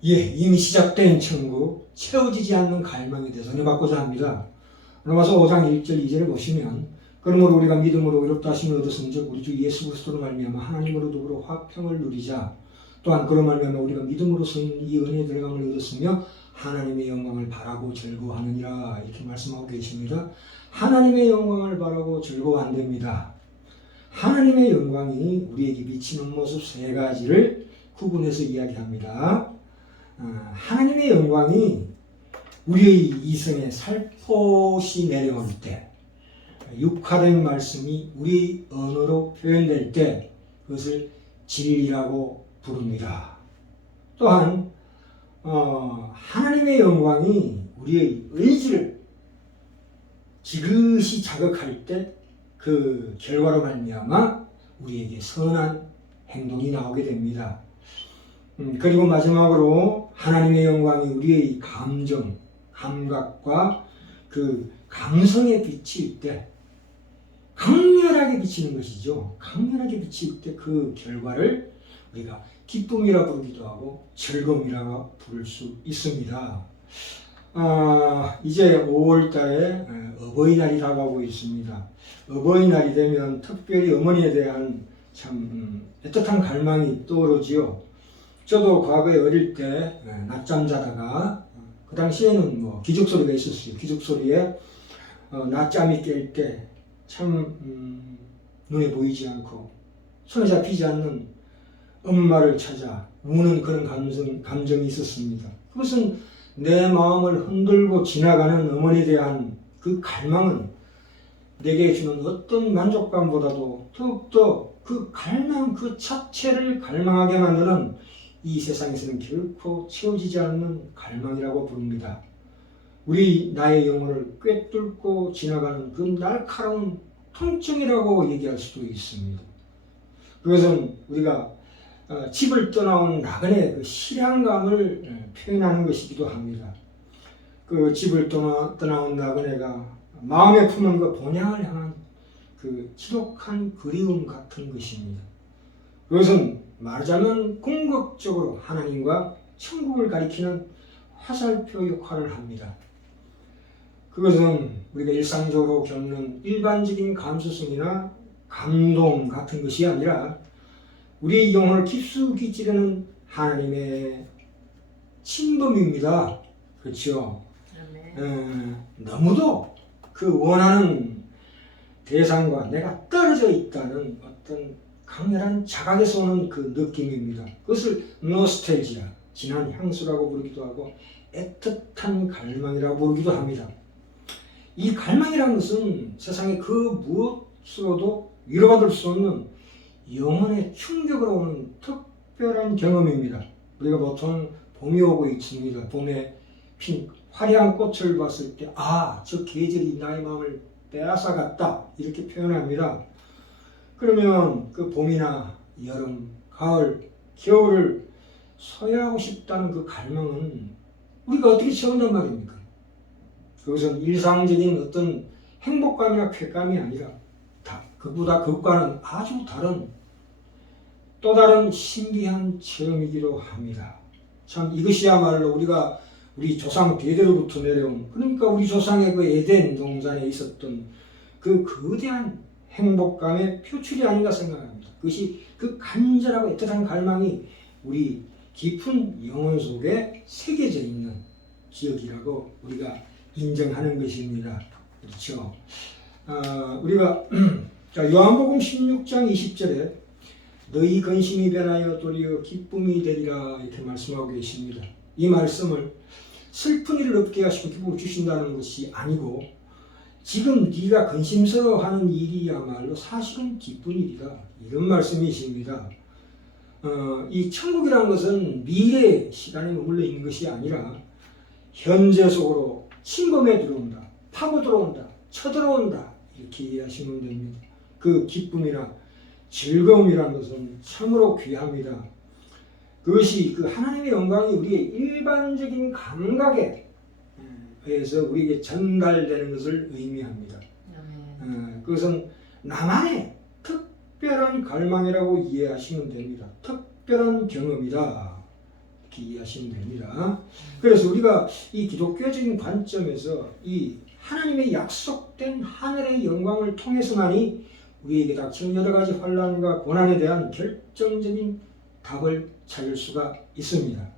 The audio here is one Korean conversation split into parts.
이미 시작된 천국, 채워지지 않는 갈망에 대해서 은혜받고자 합니다. 로마서 5장 1절 2절에 보시면 그러므로 우리가 믿음으로 의롭다 하심을 얻었은즉 우리 주 예수 그리스도로 말미암아 하나님으로 더불어 화평을 누리자. 또한 그로 말미암아 우리가 믿음으로써 이 은혜의 들어감을 얻었으며 하나님의 영광을 바라고 즐거워하느니라. 이렇게 말씀하고 계십니다. 하나님의 영광을 바라고 즐거워한답니다. 하나님의 영광이 우리에게 비치는 모습 세 가지를 구분해서 이야기합니다. 하나님의 영광이 우리의 이성에 살포시 내려올 때, 육화된 말씀이 우리 언어로 표현될 때 그것을 진리라고 부릅니다. 또한 하나님의 영광이 우리의 의지를 지그시 자극할 때 그 결과로 말미암아 우리에게 선한 행동이 나오게 됩니다. 그리고 마지막으로 하나님의 영광이 우리의 감정, 감각과 그 감성에 비칠 때 강렬하게 비치는 것이죠. 강렬하게 비칠 때 그 결과를 우리가 기쁨이라 부르기도 하고 즐거움이라 부를 수 있습니다. 이제 5월달에 어버이날이 다가오고 있습니다. 어버이날이 되면 특별히 어머니에 대한 참 애틋한 갈망이 떠오르지요. 저도 과거에 어릴 때 낮잠 자다가 그 당시에는 뭐 기죽소리가 있었어요. 기죽소리에 낮잠이 깰 때 참 눈에 보이지 않고 손에 잡히지 않는 엄마를 찾아 우는 그런 감정이 있었습니다. 그것은 내 마음을 흔들고 지나가는 어머니에 대한 그 갈망은 내게 주는 어떤 만족감보다도 더욱더 그 갈망 그 자체를 갈망하게 만드는 이 세상에서는 결코 채워지지 않는 갈망이라고 부릅니다. 나의 영혼을 꿰뚫고 지나가는 그 날카로운 통증이라고 얘기할 수도 있습니다. 그것은 우리가 집을 떠나온 나그네의 그 실향감을 표현하는 것이기도 합니다. 그 집을 떠나온 나그네가 마음에 품은 그 본향을 향한 그 지독한 그리움 같은 것입니다. 그것은 말하자면 궁극적으로 하나님과 천국을 가리키는 화살표 역할을 합니다. 그것은 우리가 일상적으로 겪는 일반적인 감수성이나 감동 같은 것이 아니라 우리의 영혼을 깊숙이 찌르는 하나님의 침범입니다. 그렇죠? 너무도 그 원하는 대상과 내가 떨어져 있다는 어떤 강렬한 자각에서 오는 그 느낌입니다. 그것을 노스텔지아, 지난 향수라고 부르기도 하고 애틋한 갈망이라고 부르기도 합니다. 이 갈망이라는 것은 세상의 그 무엇으로도 위로받을 수 없는 영혼의 충격으로 오는 특별한 경험입니다. 우리가 보통 봄이 오고 있습니다. 봄에 핀 화려한 꽃을 봤을 때 저 계절이 나의 마음을 빼앗아갔다 이렇게 표현합니다. 그러면 그 봄이나 여름, 가을, 겨울을 소유하고 싶다는 그 갈망은 우리가 어떻게 채운단 말입니까? 그것은 일상적인 어떤 행복감이나 쾌감이 아니라 그것과는 아주 다른 또 다른 신비한 체험이기도 합니다. 참 이것이야말로 우리 조상 대대로부터 내려온, 그러니까 우리 조상의 그 에덴 동산에 있었던 그 거대한 행복감의 표출이 아닌가 생각합니다. 그것이 그 간절하고 애틋한 갈망이 우리 깊은 영혼 속에 새겨져 있는 기억이라고 우리가 인정하는 것입니다. 그렇죠? 우리가 요한복음 16장 20절에 너희 근심이 변하여 도리어 기쁨이 되리라 이렇게 말씀하고 계십니다. 이 말씀을 슬픈 일을 없게 하시고 기쁨을 주신다는 것이 아니고 지금 네가 근심스러워하는 일이야말로 사실은 기쁜 일이다 이런 말씀이십니다. 이 천국이라는 것은 미래의 시간에 머물러 있는 것이 아니라 현재 속으로 침범해 들어온다, 파고 들어온다, 쳐들어온다 이렇게 이해하시면 됩니다. 그 기쁨이나 즐거움이라는 것은 참으로 귀합니다. 그것이 그 하나님의 영광이 우리의 일반적인 감각에 의해서 우리에게 전달되는 것을 의미합니다. 그것은 나만의 특별한 갈망이라고 이해하시면 됩니다. 특별한 경험이다 이렇게 이해하시면 됩니다. 그래서 우리가 이 기독교적인 관점에서 이 하나님의 약속된 하늘의 영광을 통해서만이 우리에게 닥치는 여러 가지 환난과 고난에 대한 결정적인 답을 찾을 수가 있습니다.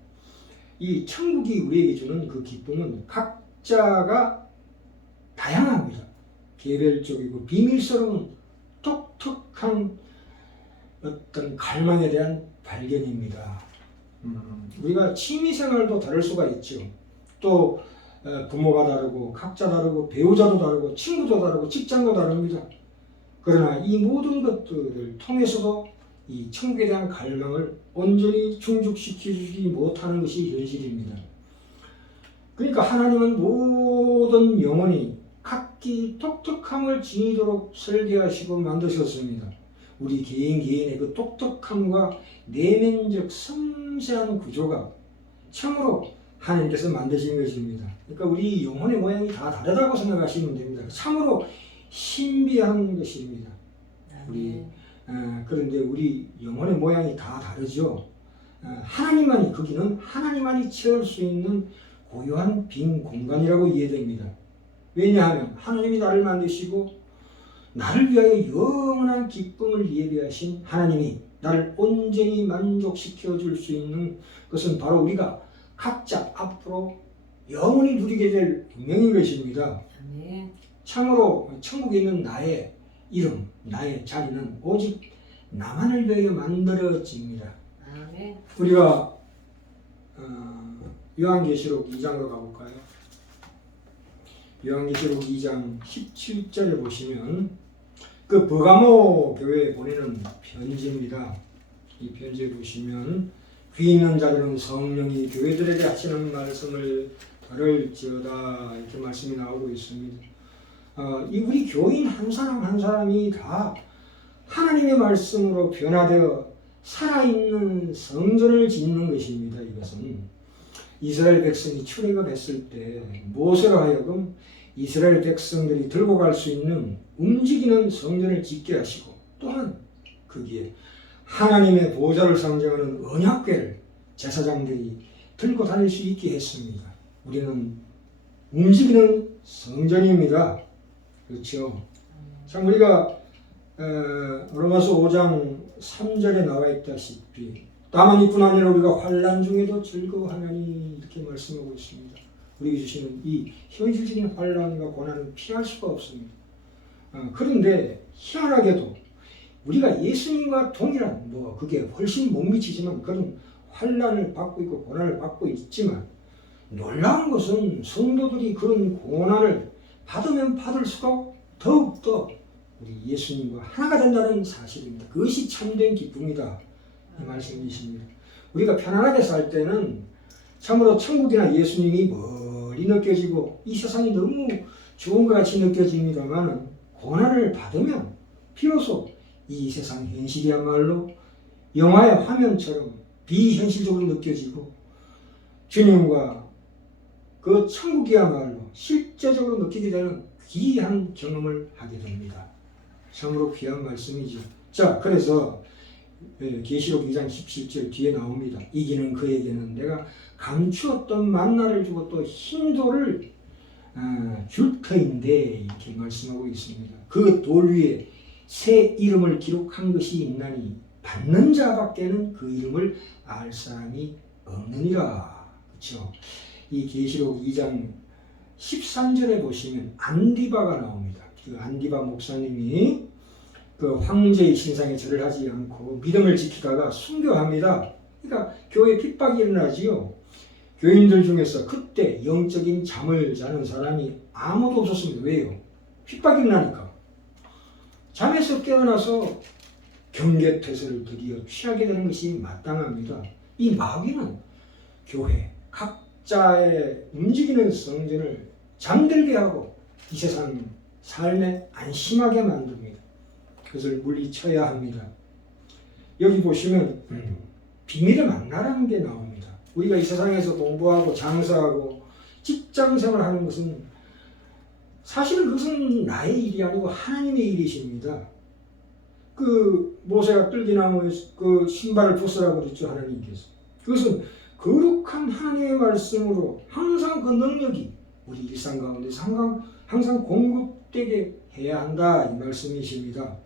이 천국이 우리에게 주는 그 기쁨은 각자가 다양합니다. 개별적이고 비밀스러운 독특한 어떤 갈망에 대한 발견입니다. 우리가 취미생활도 다를 수가 있죠. 또 부모가 다르고 각자 다르고 배우자도 다르고 친구도 다르고 직장도 다릅니다. 그러나 이 모든 것들을 통해서도 이 천국에 대한 갈망을 온전히 충족시키지 못하는 것이 현실입니다. 그러니까 하나님은 모든 영혼이 각기 독특함을 지니도록 설계하시고 만드셨습니다. 우리 개인의 그 독특함과 내면적 섬세한 구조가 참으로 하나님께서 만드신 것입니다. 그러니까 우리 영혼의 모양이 다 다르다고 생각하시면 됩니다. 참으로 신비한 것입니다. 그런데 우리 영혼의 모양이 다 다르죠. 하나님만이 거기는 하나님만이 채울 수 있는 고요한 빈 공간이라고 이해됩니다. 왜냐하면 하나님이 나를 만드시고 나를 위하여 영원한 기쁨을 예비하신 하나님이 나를 온전히 만족시켜 줄 수 있는 것은 바로 우리가 각자 앞으로 영원히 누리게 될 운명인 것입니다. 참으로 천국에 있는 나의 이름, 나의 자리는 오직 나만을 위하여 만들어집니다. 우리가 요한계시록 2장으로 가볼까요? 요한계시록 2장 17절에 보시면 그 버가모 교회에 보내는 편지입니다. 이 편지에 보시면 귀 있는 자들은 성령이 교회들에게 하시는 말씀을 들을지어다 이렇게 말씀이 나오고 있습니다. 우리 교인 한 사람 한 사람이 다 하나님의 말씀으로 변화되어 살아있는 성전을 짓는 것입니다. 이것은 이스라엘 백성이 출애굽했을 때 모세로 하여금 이스라엘 백성들이 들고 갈 수 있는 움직이는 성전을 짓게 하시고 또한 거기에 하나님의 보좌를 상징하는 언약궤를 제사장들이 들고 다닐 수 있게 했습니다. 우리는 움직이는 성전입니다. 그렇죠? 참 우리가 로마서 5장 3절에 나와 있다시피 다만 이뿐 아니라 우리가 환난 중에도 즐거워하나니 이렇게 말씀하고 있습니다. 우리에게 주시는 이 현실적인 환난과 고난은 피할 수가 없습니다. 그런데 희한하게도 우리가 예수님과 동일한 그게 훨씬 못 미치지만 그런 환난을 받고 있고 고난을 받고 있지만 놀라운 것은 성도들이 그런 고난을 받으면 받을수록 더욱더 우리 예수님과 하나가 된다는 사실입니다. 그것이 참된 기쁨이다. 이 말씀이십니다. 우리가 편안하게 살 때는 참으로 천국이나 예수님이 멀리 느껴지고 이 세상이 너무 좋은 것 같이 느껴집니다만 고난을 받으면 비로소 이 세상 현실이야말로 영화의 화면처럼 비현실적으로 느껴지고 주님과 그 천국이야말로 실제적으로 느끼게 되는 귀한 경험을 하게 됩니다. 참으로 귀한 말씀이죠. 자, 그래서 계시록 2장 17절 뒤에 나옵니다. 이기는 그에게는 내가 감추었던 만나를 주고 또 흰돌을 줄 터인데 이렇게 말씀하고 있습니다. 그 돌 위에 새 이름을 기록한 것이 있나니 받는 자밖에는 그 이름을 알 사람이 없느니라. 그렇죠? 이 계시록 2장 13절에 보시면 안디바가 나옵니다. 그 안디바 목사님이 그 황제의 신상에 절을 하지 않고 믿음을 지키다가 순교합니다. 그러니까 교회 핍박이 일어나지요. 교인들 중에서 그때 영적인 잠을 자는 사람이 아무도 없었습니다. 왜요? 핍박이 일어나니까. 잠에서 깨어나서 경계태세를 드디어 취하게 되는 것이 마땅합니다. 이 마귀는 교회 각자의 움직이는 성전을 잠들게 하고 이 세상 삶에 안심하게 만듭니다. 그것을 물리쳐야 합니다. 여기 보시면 비밀의 만나라는 게 나옵니다. 우리가 이 세상에서 공부하고 장사하고 직장생활을 하는 것은 사실은 그것은 나의 일이 아니고 하나님의 일이십니다. 그 모세가 뜰기나무에 그 신발을 벗으라고 그랬죠. 하나님께서. 그것은 거룩한 하나님의 말씀으로 항상 그 능력이 우리 일상 가운데서 항상 공급되게 해야 한다 이 말씀이십니다.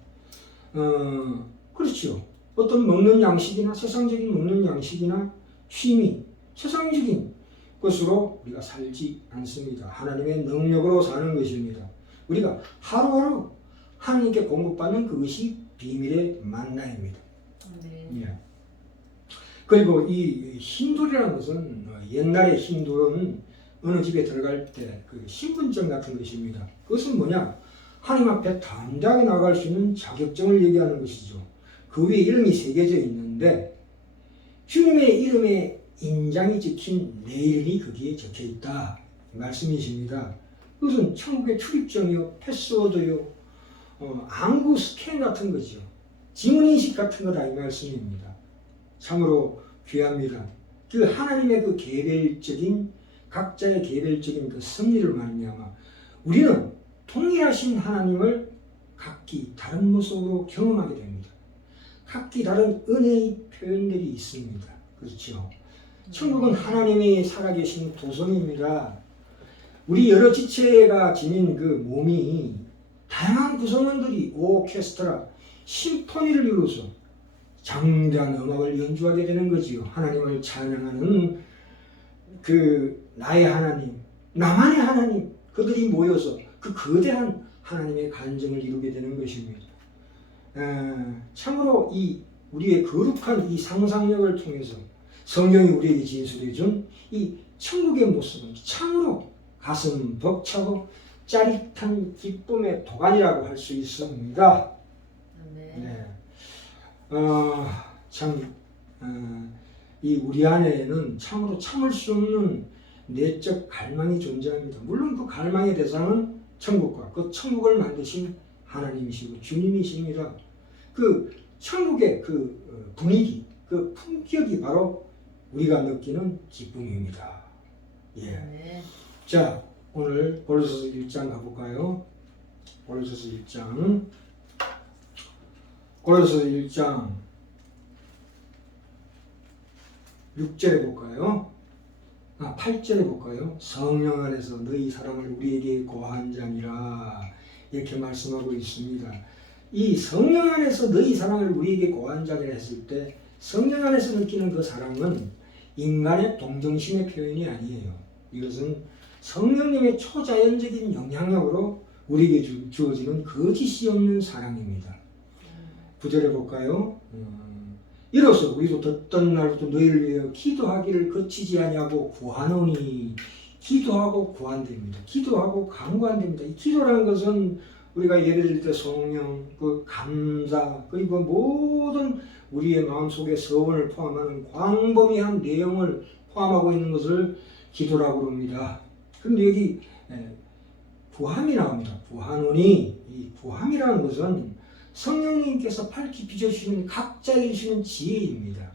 그렇죠. 어떤 먹는 양식이나 세상적인 먹는 양식이나 취미, 세상적인 것으로 우리가 살지 않습니다. 하나님의 능력으로 사는 것입니다. 우리가 하루하루 하나님께 공급받는 그것이 비밀의 만나입니다. 네. 예. 그리고 이 힌둘이라는 것은 옛날의 힌둘은 어느 집에 들어갈 때 그 신분증 같은 것입니다. 그것은 뭐냐? 하나님 앞에 담대하게 나갈 수 있는 자격증을 얘기하는 것이죠. 그 위에 이름이 새겨져 있는데 주님의 이름에 인장이 찍힌 내 이름이 거기에 적혀 있다 이 말씀이십니다. 그것은 천국의 출입증이요, 패스워드요, 안구 스캔 같은 거죠. 지문인식 같은 거다 이 말씀입니다. 참으로 귀합니다. 그 하나님의 그 개별적인 각자의 개별적인 그 섭리를 말미암아 우리는 동일하신 하나님을 각기 다른 모습으로 경험하게 됩니다. 각기 다른 은혜의 표현들이 있습니다. 그렇죠. 천국은 하나님이 살아계신 도성입니다. 우리 여러 지체가 지닌 그 몸이 다양한 구성원들이 오케스트라, 심포니를 이루어서 장대한 음악을 연주하게 되는 거지요. 하나님을 찬양하는 그 나의 하나님, 나만의 하나님, 그들이 모여서 그 거대한 하나님의 간증을 이루게 되는 것입니다. 참으로 이 우리의 거룩한 이 상상력을 통해서 성경이 우리에게 진술해 준 이 천국의 모습은 참으로 가슴 벅차고 짜릿한 기쁨의 도가니라고 할 수 있습니다. 네. 이 우리 안에는 참으로 참을 수 없는 내적 갈망이 존재합니다. 물론 그 갈망의 대상은 천국과 그 천국을 만드신 하나님이시고 주님이십니다. 그 천국의 그 분위기, 그 품격이 바로 우리가 느끼는 기쁨입니다. 예. 네. 자, 오늘 고린도서 1장 가볼까요? 고린도서 1장. 고린도서 1장 6절에 볼까요? 8절에 볼까요? 성령 안에서 너희 사랑을 우리에게 고한 자니라 이렇게 말씀하고 있습니다. 이 성령 안에서 너희 사랑을 우리에게 고한 자니라 했을 때 성령 안에서 느끼는 그 사랑은 인간의 동정심의 표현이 아니에요. 이것은 성령님의 초자연적인 영향력으로 우리에게 주어지는 거짓이 없는 사랑입니다. 9절에 볼까요? 이로써 우리도 듣던 날부터 너희를 위하여 기도하기를 그치지 아니하고 구하노니 기도하고 구한답니다. 기도하고 간구한답니다. 이 기도라는 것은 우리가 예배드릴 때 성령, 그 감사, 그리고 모든 우리의 마음속에 서원을 포함하는 광범위한 내용을 포함하고 있는 것을 기도라고 합니다. 그런데 여기 구함이 나옵니다. 구하노니 이 구함이라는 것은 성령님께서 밝히 비춰주시는 각자에게 주시는 지혜입니다.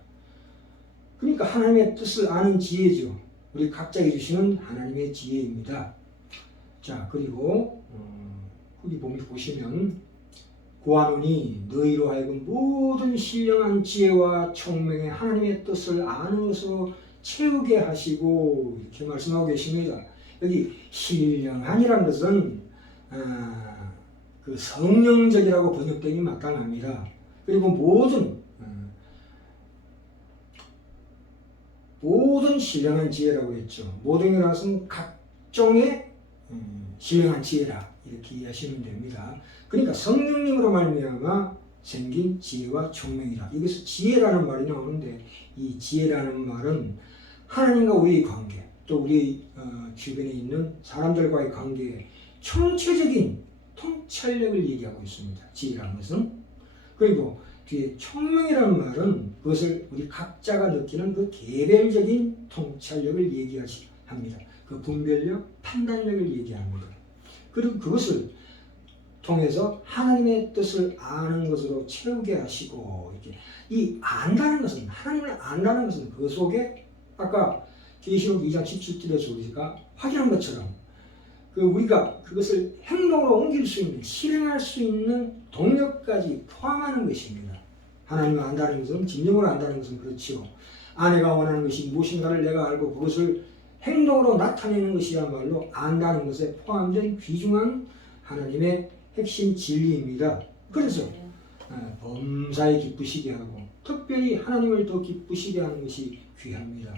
그러니까 하나님의 뜻을 아는 지혜죠. 우리 각자에게 주시는 하나님의 지혜입니다. 자, 그리고 거기 보시면 구하노니 너희로 하여금 모든 신령한 지혜와 총명의 하나님의 뜻을 아는 것으로 채우게 하시고 이렇게 말씀하고 계십니다. 여기 신령한이라는 것은 그 성령적이라고 번역되기 마땅합니다. 그리고 모든 신령한 지혜라고 했죠. 모든 것은 각종의 신령한 지혜라 이렇게 이해하시면 됩니다. 그러니까 성령님으로 말미암아 생긴 지혜와 총명이라. 여기서 지혜라는 말이 나오는데 이 지혜라는 말은 하나님과 우리의 관계, 또 우리 주변에 있는 사람들과의 관계에 총체적인 통찰력을 얘기하고 있습니다. 지혜라는 것은. 그리고 뒤에 총명이라는 말은 그것을 우리 각자가 느끼는 그 개별적인 통찰력을 얘기합니다. 그 분별력, 판단력을 얘기합니다. 그리고 그것을 통해서 하나님의 뜻을 아는 것으로 채우게 하시고 이렇게 이 안다는 것은 하나님을 안다는 것은 그 속에 아까 계시록 2장 17절에서 우리가 확인한 것처럼 우리가 그것을 행동으로 옮길 수 있는 실행할 수 있는 동력까지 포함하는 것입니다. 하나님을 안다는 것은 진정으로 안다는 것은 그렇지요. 아내가 원하는 것이 무엇인가를 내가 알고 그것을 행동으로 나타내는 것이야말로 안다는 것에 포함된 귀중한 하나님의 핵심 진리입니다. 그래서 범사에 기쁘시게 하고 특별히 하나님을 더 기쁘시게 하는 것이 귀합니다.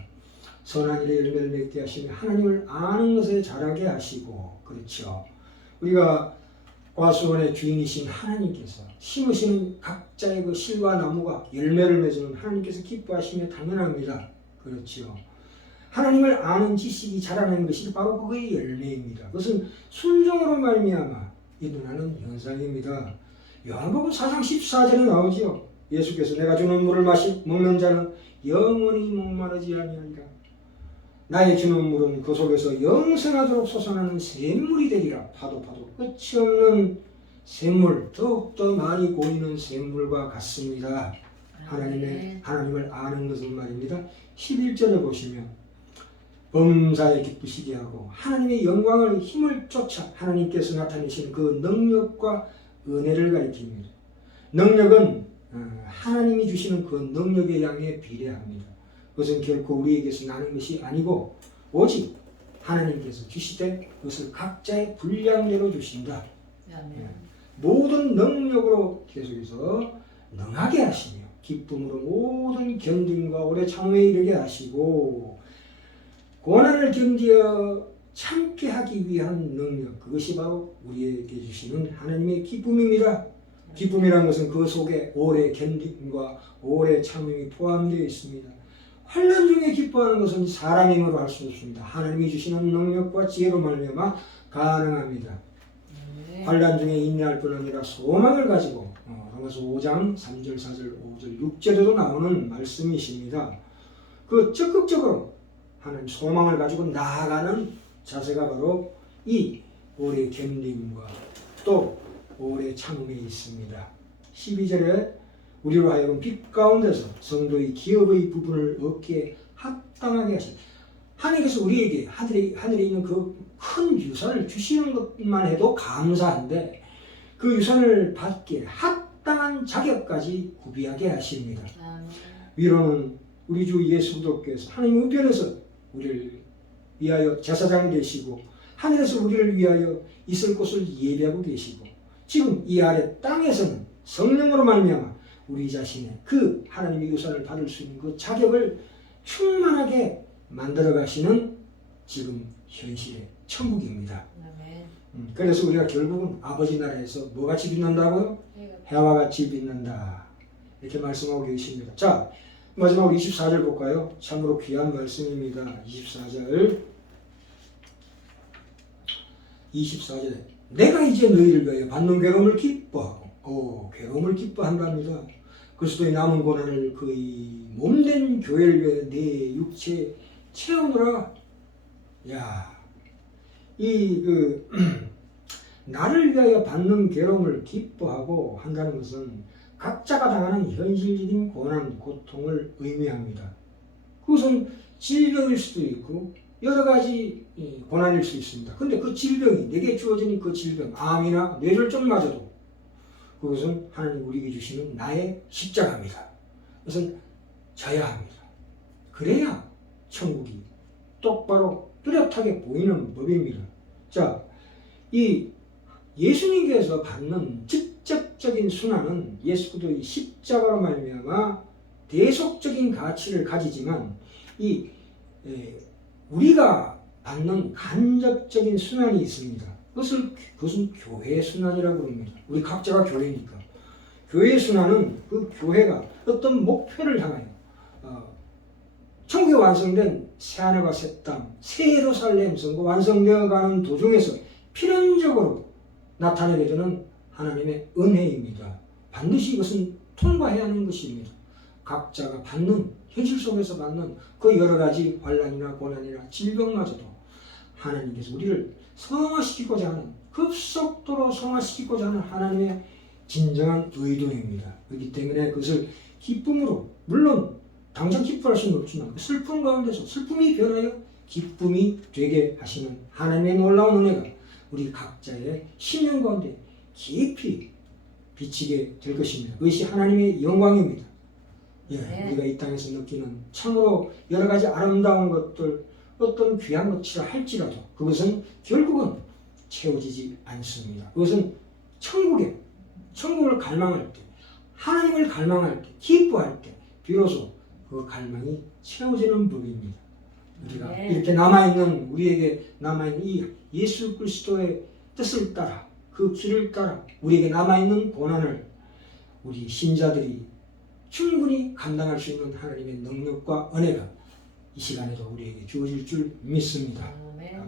선한 일에 열매를 맺게 하시며 하나님을 아는 것에 자라게 하시고, 그렇죠. 우리가 과수원의 주인이신 하나님께서 심으시는 각자의 그 실과 나무가 열매를 맺으면 하나님께서 기뻐하시며 당연합니다. 그렇죠. 하나님을 아는 지식이 자라는 것이 바로 그의 열매입니다. 그것은 순종으로 말미암아 일어나는 현상입니다. 요한복음 4장 14절에 나오지요. 예수께서 내가 주는 물을 먹는 자는 영원히 목마르지 아니하리라. 나의 주는 물은 그 속에서 영생하도록 솟아나는 샘물이 되리라. 파도 끝이 없는 샘물, 더욱더 많이 고이는 샘물과 같습니다. 하나님을 아는 것은 말입니다. 11절에 보시면 범사에 기쁘시게 하고 하나님의 영광을 힘을 쫓아 하나님께서 나타내신 그 능력과 은혜를 가리킵니다. 능력은 하나님이 주시는 그 능력의 양에 비례합니다. 그것은 결코 우리에게서 나는 것이 아니고 오직 하나님께서 주시되 그것을 각자의 분량대로 주신다. 모든 능력으로 계속해서 능하게 하시며 기쁨으로 모든 견딤과 오래 참음에 이르게 하시고 고난을 견디어 참게 하기 위한 능력, 그것이 바로 우리에게 주시는 하나님의 기쁨입니다. 기쁨이라는 것은 그 속에 오래 견딤과 오래 참음이 포함되어 있습니다. 환난 중에 기뻐하는 것은 사람의 힘으로 할 수 없습니다. 하나님이 주시는 능력과 지혜로 말미암아 가능합니다. 환난 중에 인내할 뿐 아니라 소망을 가지고 로마서 5장 3절, 4절, 5절, 6절에도 나오는 말씀이십니다. 그 적극적으로 하나님 소망을 가지고 나아가는 자세가 바로 이 오래 견딤과 또 오래 참음에 있습니다. 12절에 우리로 하여금 빛 가운데서 성도의 기업의 부분을 얻기에 합당하게 하십니다. 하나님께서 우리에게 하늘에 있는 그 큰 유산을 주시는 것만 해도 감사한데 그 유산을 받기에 합당한 자격까지 구비하게 하십니다. 위로는 우리 주 예수 그리스도께서 하나님 우편에서 우리를 위하여 제사장 되시고 하늘에서 우리를 위하여 있을 곳을 예비하고 계시고 지금 이 아래 땅에서는 성령으로 말미암아 우리 자신의 그 하나님의 유산을 받을 수 있는 그 자격을 충만하게 만들어 가시는 지금 현실의 천국입니다. 그래서 우리가 결국은 아버지 나라에서 뭐같이 빛난다고요? 해와 같이 빛난다. 이렇게 말씀하고 계십니다. 자, 마지막으로 24절 볼까요? 참으로 귀한 말씀입니다. 24절에 내가 이제 너희를 위하여 받는 괴로움을 기뻐하고 괴로움을 기뻐한답니다. 그리스도의 남은 고난을 그의 몸된 교회를 위하여 내 육체에 채우느라. 나를 위하여 받는 괴로움을 기뻐하고 한다는 것은 각자가 당하는 현실적인 고난, 고통을 의미합니다. 그것은 질병일 수도 있고 여러 가지 고난일 수 있습니다. 근데 그 질병이 내게 주어진 그 질병, 암이나 뇌졸중마저도 그것은 하나님 우리에게 주시는 나의 십자가입니다. 그것은 져야 합니다. 그래야 천국이 똑바로 뚜렷하게 보이는 법입니다. 자, 이 예수님께서 받는 직접적인 순환은 예수 그리스도의 십자가로 말미암아 대속적인 가치를 가지지만 우리가 받는 간접적인 순환이 있습니다. 그것은 교회의 순환이라고 합니다. 우리 각자가 교회니까. 교회의 순환은 그 교회가 어떤 목표를 향하여 천국에 완성된 새하늘과 새 땅, 새 예루살렘 성과 완성되어가는 도중에서 필연적으로 나타내게 되는 하나님의 은혜입니다. 반드시 이것은 통과해야 하는 것입니다. 각자가 받는, 현실 속에서 받는 그 여러 가지 환난이나 고난이나 질병마저도 하나님께서 우리를 성화시키고자 하는, 급속도로 성화시키고자 하는 하나님의 진정한 의도입니다. 그렇기 때문에 그것을 기쁨으로, 물론 당장 기뻐할 수는 없지만 슬픔 가운데서 슬픔이 변하여 기쁨이 되게 하시는 하나님의 놀라운 은혜가 우리 각자의 신령 가운데 깊이 비치게 될 것입니다. 그것이 하나님의 영광입니다. 예, 네. 우리가 이 땅에서 느끼는 참으로 여러 가지 아름다운 것들, 어떤 귀한 것이라 할지라도 그것은 결국은 채워지지 않습니다. 그것은 천국을 갈망할 때, 하나님을 갈망할 때, 기뻐할 때 비로소 그 갈망이 채워지는 법입니다. 우리가 네. 이렇게 우리에게 남아있는 이 예수 그리스도의 뜻을 따라 그 길을 따라 우리에게 남아있는 고난을 우리 신자들이 충분히 감당할 수 있는 하나님의 능력과 은혜가 이 시간에도 우리에게 주어질 줄 믿습니다. 아멘.